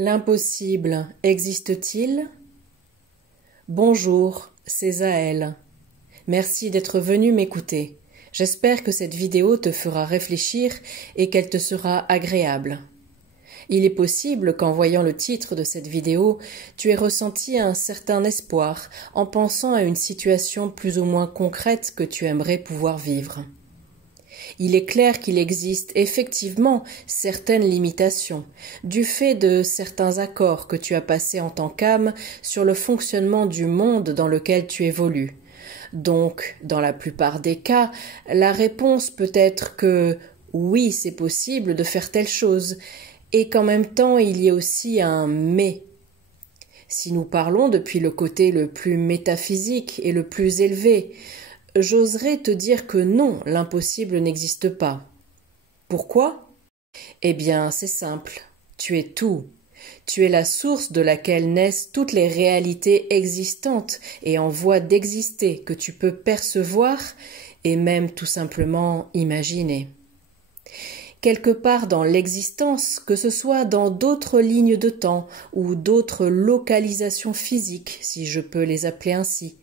L'impossible existe-t-il? Bonjour, c'est Zaël. Merci d'être venu m'écouter. J'espère que cette vidéo te fera réfléchir et qu'elle te sera agréable. Il est possible qu'en voyant le titre de cette vidéo, tu aies ressenti un certain espoir en pensant à une situation plus ou moins concrète que tu aimerais pouvoir vivre. Il est clair qu'il existe effectivement certaines limitations, du fait de certains accords que tu as passés en tant qu'âme sur le fonctionnement du monde dans lequel tu évolues. Donc, dans la plupart des cas, la réponse peut être que oui, c'est possible de faire telle chose, et qu'en même temps il y a aussi un mais. Si nous parlons depuis le côté le plus métaphysique et le plus élevé, j'oserais te dire que non, l'impossible n'existe pas. Pourquoi? Eh bien, c'est simple. Tu es tout. Tu es la source de laquelle naissent toutes les réalités existantes et en voie d'exister que tu peux percevoir et même tout simplement imaginer. Quelque part dans l'existence, que ce soit dans d'autres lignes de temps ou d'autres localisations physiques, si je peux les appeler ainsi,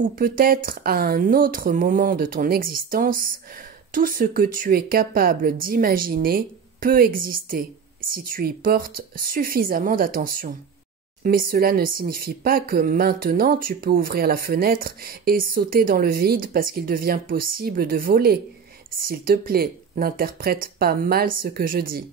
ou peut-être à un autre moment de ton existence, tout ce que tu es capable d'imaginer peut exister, si tu y portes suffisamment d'attention. Mais cela ne signifie pas que maintenant tu peux ouvrir la fenêtre et sauter dans le vide parce qu'il devient possible de voler. S'il te plaît, n'interprète pas mal ce que je dis.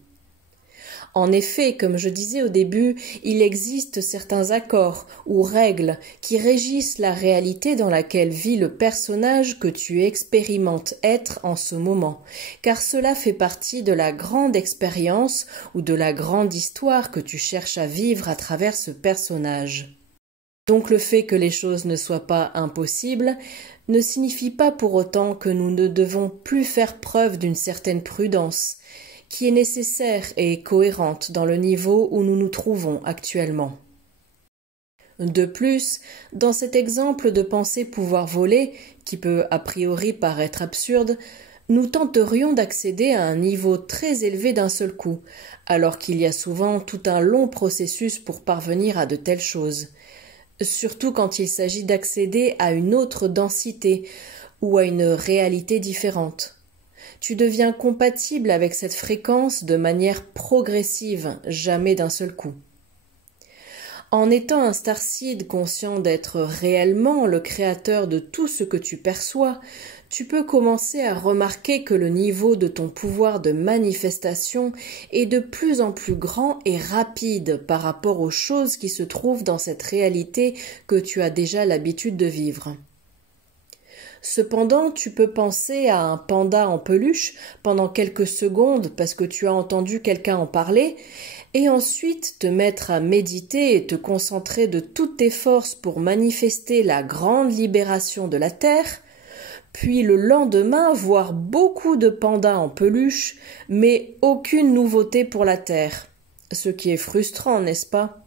En effet, comme je disais au début, il existe certains accords ou règles qui régissent la réalité dans laquelle vit le personnage que tu expérimentes être en ce moment, car cela fait partie de la grande expérience ou de la grande histoire que tu cherches à vivre à travers ce personnage. Donc le fait que les choses ne soient pas impossibles ne signifie pas pour autant que nous ne devons plus faire preuve d'une certaine prudence, qui est nécessaire et cohérente dans le niveau où nous nous trouvons actuellement. De plus, dans cet exemple de penser pouvoir voler, qui peut a priori paraître absurde, nous tenterions d'accéder à un niveau très élevé d'un seul coup, alors qu'il y a souvent tout un long processus pour parvenir à de telles choses, surtout quand il s'agit d'accéder à une autre densité ou à une réalité différente. Tu deviens compatible avec cette fréquence de manière progressive, jamais d'un seul coup. En étant un starseed conscient d'être réellement le créateur de tout ce que tu perçois, tu peux commencer à remarquer que le niveau de ton pouvoir de manifestation est de plus en plus grand et rapide par rapport aux choses qui se trouvent dans cette réalité que tu as déjà l'habitude de vivre. Cependant, tu peux penser à un panda en peluche pendant quelques secondes parce que tu as entendu quelqu'un en parler, et ensuite te mettre à méditer et te concentrer de toutes tes forces pour manifester la grande libération de la Terre, puis le lendemain voir beaucoup de pandas en peluche, mais aucune nouveauté pour la Terre. Ce qui est frustrant, n'est-ce pas?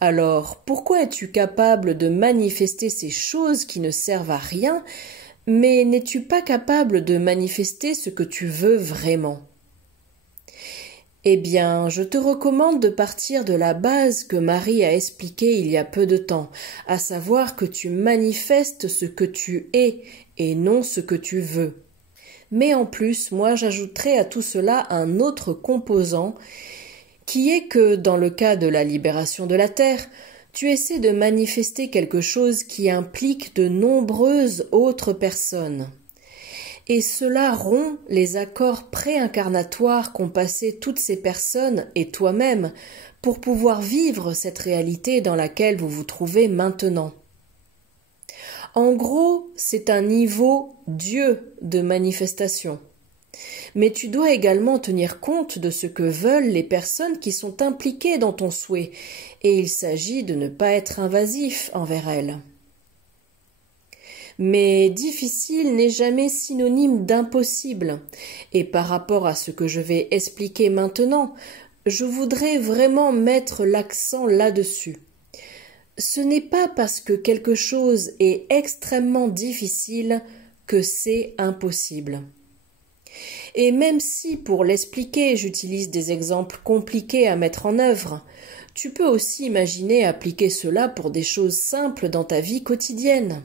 Alors, pourquoi es-tu capable de manifester ces choses qui ne servent à rien, mais n'es-tu pas capable de manifester ce que tu veux vraiment? Eh bien, je te recommande de partir de la base que Marie a expliquée il y a peu de temps, à savoir que tu manifestes ce que tu es et non ce que tu veux. Mais en plus, moi j'ajouterai à tout cela un autre composant, qui est que, dans le cas de la libération de la Terre, tu essaies de manifester quelque chose qui implique de nombreuses autres personnes. Et cela rompt les accords préincarnatoires qu'ont passés toutes ces personnes et toi-même pour pouvoir vivre cette réalité dans laquelle vous vous trouvez maintenant. En gros, c'est un niveau Dieu de manifestation. Mais tu dois également tenir compte de ce que veulent les personnes qui sont impliquées dans ton souhait, et il s'agit de ne pas être invasif envers elles. Mais difficile n'est jamais synonyme d'impossible, et par rapport à ce que je vais expliquer maintenant, je voudrais vraiment mettre l'accent là-dessus. Ce n'est pas parce que quelque chose est extrêmement difficile que c'est impossible. Et même si pour l'expliquer j'utilise des exemples compliqués à mettre en œuvre, tu peux aussi imaginer appliquer cela pour des choses simples dans ta vie quotidienne.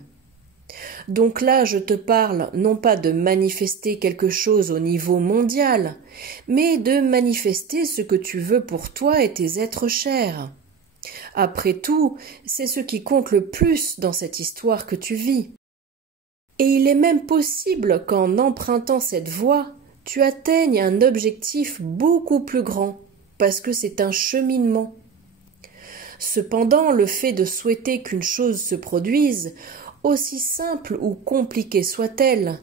Donc là, je te parle non pas de manifester quelque chose au niveau mondial, mais de manifester ce que tu veux pour toi et tes êtres chers. Après tout, c'est ce qui compte le plus dans cette histoire que tu vis. Et il est même possible qu'en empruntant cette voie, tu atteignes un objectif beaucoup plus grand, parce que c'est un cheminement. Cependant, le fait de souhaiter qu'une chose se produise, aussi simple ou compliquée soit-elle,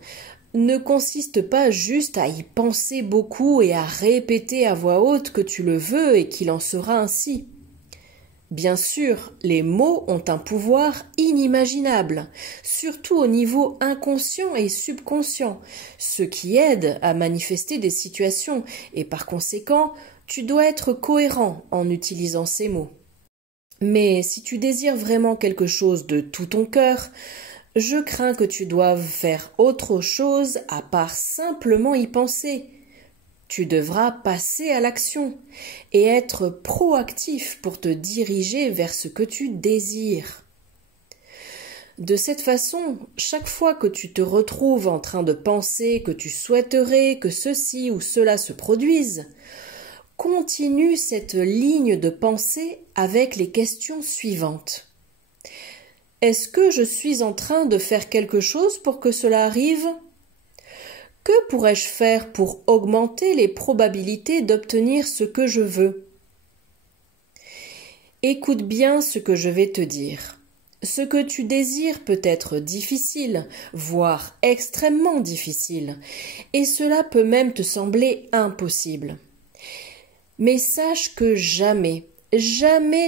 ne consiste pas juste à y penser beaucoup et à répéter à voix haute que tu le veux et qu'il en sera ainsi. Bien sûr, les mots ont un pouvoir inimaginable, surtout au niveau inconscient et subconscient, ce qui aide à manifester des situations et par conséquent, tu dois être cohérent en utilisant ces mots. Mais si tu désires vraiment quelque chose de tout ton cœur, je crains que tu doives faire autre chose à part simplement y penser. Tu devras passer à l'action et être proactif pour te diriger vers ce que tu désires. De cette façon, chaque fois que tu te retrouves en train de penser que tu souhaiterais que ceci ou cela se produise, continue cette ligne de pensée avec les questions suivantes. Est-ce que je suis en train de faire quelque chose pour que cela arrive ? Que pourrais-je faire pour augmenter les probabilités d'obtenir ce que je veux ? Écoute bien ce que je vais te dire. Ce que tu désires peut être difficile, voire extrêmement difficile, et cela peut même te sembler impossible. Mais sache que jamais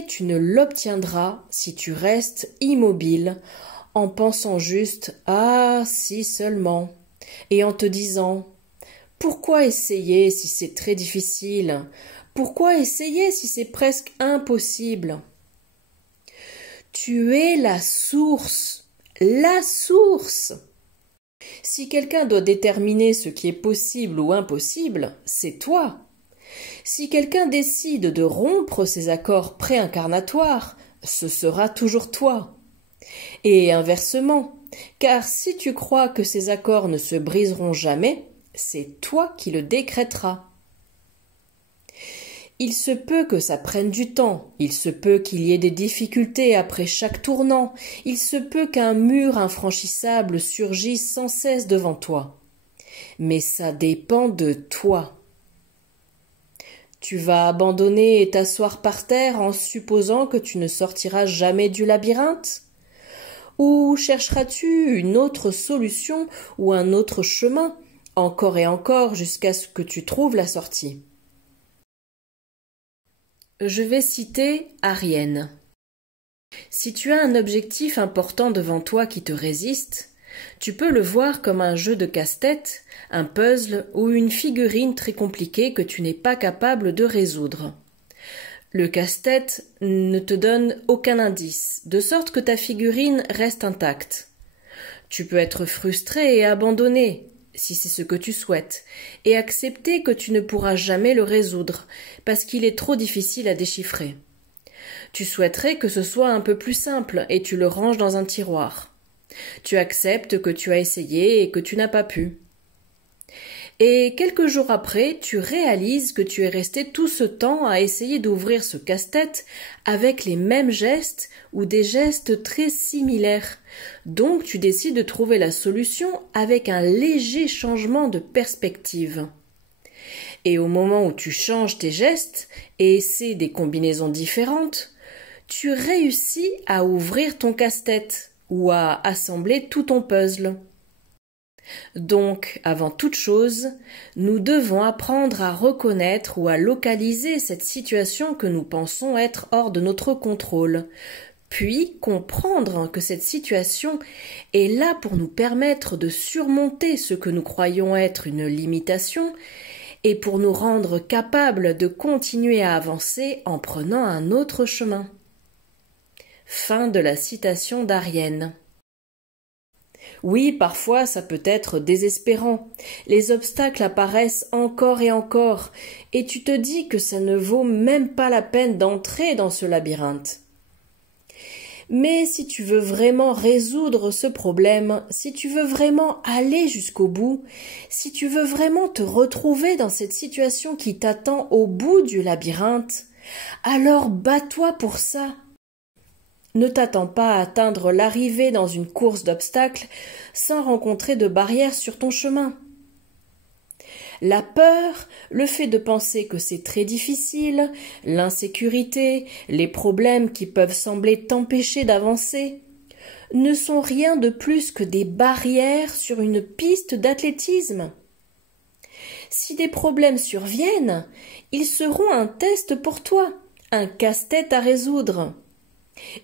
tu ne l'obtiendras si tu restes immobile en pensant juste « Ah, si seulement » et en te disant « Pourquoi essayer si c'est très difficile ? Pourquoi essayer si c'est presque impossible ?» Tu es la source, la source. Si quelqu'un doit déterminer ce qui est possible ou impossible, c'est toi. Si quelqu'un décide de rompre ses accords préincarnatoires, ce sera toujours toi. Et inversement, car si tu crois que ces accords ne se briseront jamais, c'est toi qui le décréteras. Il se peut que ça prenne du temps, il se peut qu'il y ait des difficultés après chaque tournant, il se peut qu'un mur infranchissable surgisse sans cesse devant toi. Mais ça dépend de toi. Tu vas abandonner et t'asseoir par terre en supposant que tu ne sortiras jamais du labyrinthe ? Ou chercheras-tu une autre solution ou un autre chemin, encore et encore jusqu'à ce que tu trouves la sortie ? Je vais citer Arienne. Si tu as un objectif important devant toi qui te résiste, tu peux le voir comme un jeu de casse-tête, un puzzle ou une figurine très compliquée que tu n'es pas capable de résoudre. Le casse-tête ne te donne aucun indice, de sorte que ta figurine reste intacte. Tu peux être frustré et abandonné, si c'est ce que tu souhaites, et accepter que tu ne pourras jamais le résoudre, parce qu'il est trop difficile à déchiffrer. Tu souhaiterais que ce soit un peu plus simple et tu le ranges dans un tiroir. Tu acceptes que tu as essayé et que tu n'as pas pu. Et quelques jours après, tu réalises que tu es resté tout ce temps à essayer d'ouvrir ce casse-tête avec les mêmes gestes ou des gestes très similaires. Donc tu décides de trouver la solution avec un léger changement de perspective. Et au moment où tu changes tes gestes et essaies des combinaisons différentes, tu réussis à ouvrir ton casse-tête ou à assembler tout ton puzzle. Donc, avant toute chose, nous devons apprendre à reconnaître ou à localiser cette situation que nous pensons être hors de notre contrôle, puis comprendre que cette situation est là pour nous permettre de surmonter ce que nous croyons être une limitation et pour nous rendre capables de continuer à avancer en prenant un autre chemin. Fin de la citation d'Arienne. Oui, parfois ça peut être désespérant. Les obstacles apparaissent encore et encore, et tu te dis que ça ne vaut même pas la peine d'entrer dans ce labyrinthe. Mais si tu veux vraiment résoudre ce problème, si tu veux vraiment aller jusqu'au bout, si tu veux vraiment te retrouver dans cette situation qui t'attend au bout du labyrinthe, alors bats-toi pour ça. Ne t'attends pas à atteindre l'arrivée dans une course d'obstacles sans rencontrer de barrières sur ton chemin. La peur, le fait de penser que c'est très difficile, l'insécurité, les problèmes qui peuvent sembler t'empêcher d'avancer, ne sont rien de plus que des barrières sur une piste d'athlétisme. Si des problèmes surviennent, ils seront un test pour toi, un casse-tête à résoudre.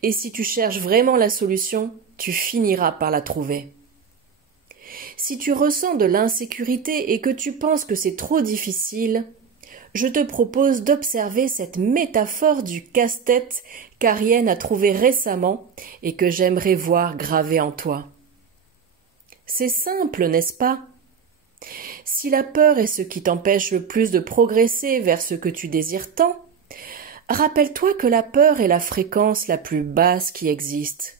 Et si tu cherches vraiment la solution, tu finiras par la trouver. Si tu ressens de l'insécurité et que tu penses que c'est trop difficile, je te propose d'observer cette métaphore du casse-tête qu'Ariane a trouvé récemment et que j'aimerais voir gravée en toi. C'est simple, n'est-ce pas? Si la peur est ce qui t'empêche le plus de progresser vers ce que tu désires tant, rappelle-toi que la peur est la fréquence la plus basse qui existe,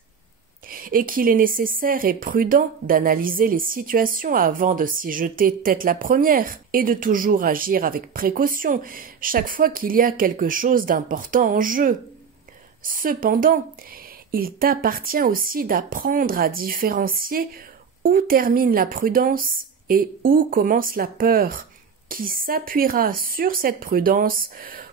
et qu'il est nécessaire et prudent d'analyser les situations avant de s'y jeter tête la première, et de toujours agir avec précaution chaque fois qu'il y a quelque chose d'important en jeu. Cependant, il t'appartient aussi d'apprendre à différencier où termine la prudence et où commence la peur, qui s'appuiera sur cette prudence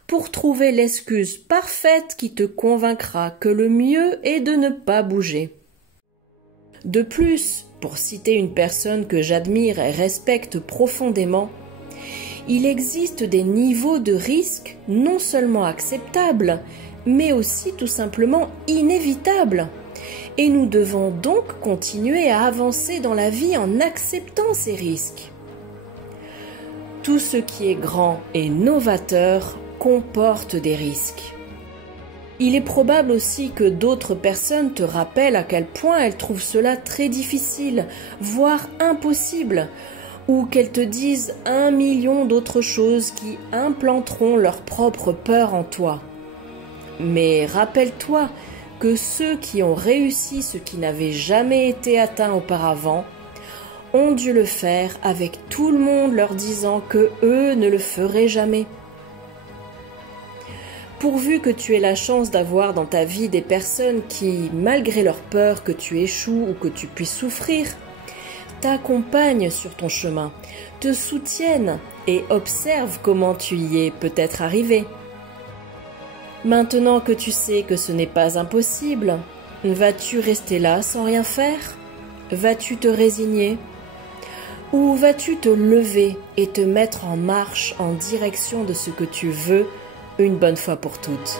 pour trouver l'excuse parfaite qui te convaincra que le mieux est de ne pas bouger. De plus, pour citer une personne que j'admire et respecte profondément, il existe des niveaux de risque non seulement acceptables, mais aussi tout simplement inévitables. Et nous devons donc continuer à avancer dans la vie en acceptant ces risques. Tout ce qui est grand et novateur comporte des risques. Il est probable aussi que d'autres personnes te rappellent à quel point elles trouvent cela très difficile, voire impossible, ou qu'elles te disent 1 million d'autres choses qui implanteront leur propre peur en toi. Mais rappelle-toi que ceux qui ont réussi ce qui n'avait jamais été atteint auparavant ont dû le faire avec tout le monde leur disant que eux ne le feraient jamais. Pourvu que tu aies la chance d'avoir dans ta vie des personnes qui, malgré leur peur que tu échoues ou que tu puisses souffrir, t'accompagnent sur ton chemin, te soutiennent et observent comment tu y es peut-être arrivé. Maintenant que tu sais que ce n'est pas impossible, vas-tu rester là sans rien faire? Vas-tu te résigner? Ou vas-tu te lever et te mettre en marche en direction de ce que tu veux une bonne fois pour toutes?